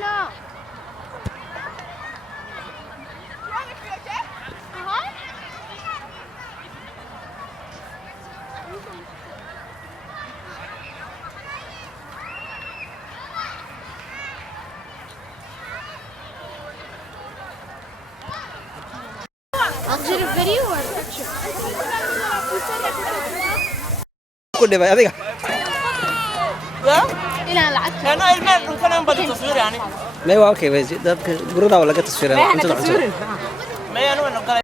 No. I'll do the video or a picture. كل بقى هذيك أنا لعبت. أنا المال كان بدي تصوير يعني. ما هو اوكي بس ده برودة ولا قط السفيرة ما أنا تصوير. ما أنا وين